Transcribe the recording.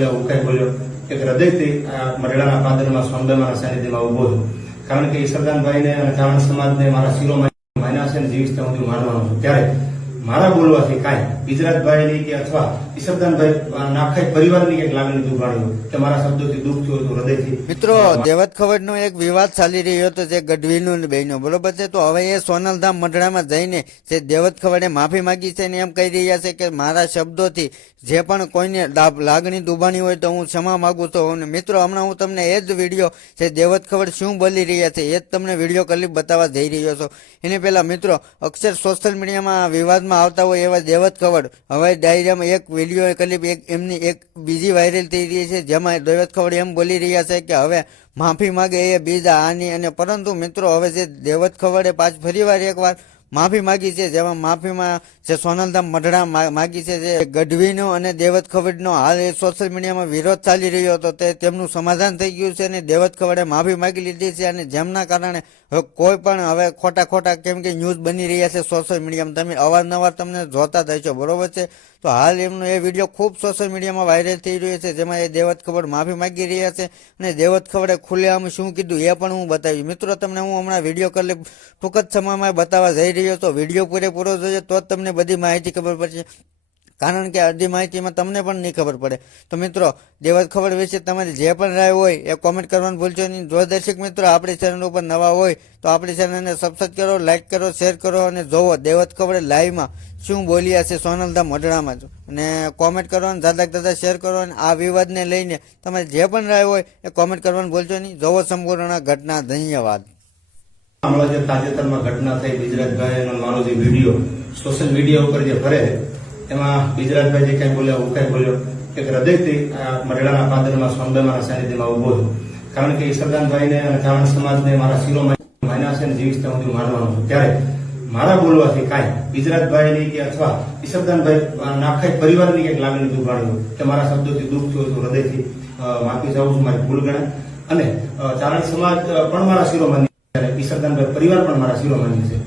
બોલ્યા હું કઈ બોલ્યો એક હૃદયથી મઢડાના પાદરમાં સ્વામિનારાયણ સાનિધ્યમાં ઉભો છું, કારણ કે ઈશ્વરદાનભાઈને અને ચાવણ સમાજને મારા શિરોમાં માન્યા છે અને જીવિત હું માનવાનો છું। ત્યારે મારા બોલવાથી કાંઈ ગુજરાતભાઈની કે અથવા ઈશ્વરદાનભાઈ આખા પરિવારની એક લાગણી દુભાણી કે મારા શબ્દોથી દુઃખ થયું હતું હૃદયથી। મિત્રો, દેવત ખવડનો એક વિવાદ ચાલી રહ્યો હતો જે ગઢવીનું બહેનો, બરોબર છે। તો હવે એ સોનલધામ મઢડામાં જઈને જે દેવત ખવડે માફી માંગી છે ને એમ કહી રહ્યા છે કે મારા શબ્દોથી જે પણ કોઈને લાગણી દુભાણી હોય તો હું ક્ષમા માંગુ છું। મિત્રો, હમણાં હું તમને એ જ વિડીયો જે દેવત ખવડ શું બોલી રહ્યા છે એ જ તમને વિડીયો ક્લિપ બતાવવા જઈ રહ્યો છું। એને પહેલા મિત્રો, અક્ષર સોશિયલ મીડિયામાં વિવાદમાં આવતા હોય એવા દેવત ખવડ હવે ડાયરામાં એક વિડીયો ક્લિપ એમની એક બીજી વાયરલ થઈ રહી છે, જેમાં દેવત ખવડ એમ બોલી રહ્યા છે કે હવે માફી માંગે એ બીજા આની અને પરંતુ મિત્રો હવે જે દેવત ખવડે ફરીવાર એકવાર માફી માંગી છે, જેમાં માફીમાં જે સોનલધામ મઢડા માગી છે, જે ગઢવીનો અને દેવત ખવડનો હાલ એ સોશિયલ મીડિયામાં વિરોધ ચાલી રહ્યો હતો તે તેમનું સમાધાન થઈ ગયું છે અને દેવત ખવડે માફી માંગી લીધી છે અને જેમના કારણે હવે કોઈ પણ હવે ખોટા કેમ કે ન્યૂઝ બની રહ્યા છે સોશિયલ મીડિયામાં, તમે અવારનવાર તમને જોતા થશો, બરોબર છે। તો હાલ એમનો એ વિડીયો ખૂબ સોશિયલ મીડિયામાં વાયરલ થઈ રહ્યો છે, જેમાં એ દેવત ખવડ માફી માંગી રહ્યા છે અને દેવત ખવડે ખુલ્લેઆમ શું કીધું એ પણ હું બતાવ્યું। મિત્રો, તમને હું હમણાં વિડીયો ક્લિપ ટૂંક જ સમયમાં બતાવવા જઈ રહ્યો તો વિડીયો પૂરેપૂરો જોઈએ તો જ તમને બધી માહિતી ખબર પડશે, કારણ કે અડધી માહિતીમાં તમને પણ નહીં ખબર પડે। તો મિત્રો, દેવત ખવડ વિશે તમારી જે પણ રાય હોય એ કોમેન્ટ કરવાનું ભૂલશો નહીં। જો દર્શક મિત્રો આપણી ચેનલ ઉપર નવા હોય તો આપણી ચેનલને સબસ્ક્રાઇબ કરો, લાઇક કરો, શેર કરો અને જોવો દેવત ખવડે લાઈવમાં શું બોલ્યા છે સોનલધામ મઢડામાં, અને કોમેન્ટ કરો અને દાદા શેર કરો અને આ વિવાદને લઈને તમારી જે પણ રાય હોય એ કોમેન્ટ કરવાનું ભૂલશો નહીં। જોવો સંપૂર્ણ ઘટના। ધન્યવાદ। હમણાં જે તાજેતરમાં ઘટના થઈ ગુજરાતભાઈ અને મારો જે વિડીયો સોશિયલ મીડિયા ઉપર જે ફરે એમાં ગુજરાતભાઈ જે કઈ બોલ્યા હું કઈ બોલ્યો એક હૃદયથી મઢડાના પાદરમાં સ્વામિનારાયણ સાનિધ્યમાં ઉભો છું, કારણ કે ઈશ્વરદાનભાઈને અને ચાવણ સમાજને મારા શિરોમાં માન્યા છે અને જીવિત હું માનવાનો છું। ત્યારે મારા બોલવાથી કાંઈ ગુજરાતભાઈની કે અથવા ઈશ્વરદાનભાઈ આખા પરિવારની એક લાગણી દુભાણી કે મારા શબ્દોથી દુઃખ થયું હતું હૃદયથી માફી ચાહું છું, મારી ભૂલ ગણાય। અને ચારણ સમાજ પણ મારા શિરોમાની, ઈશ્વરદાનભાઈ પરિવાર પણ મારા શિરોમાની છે।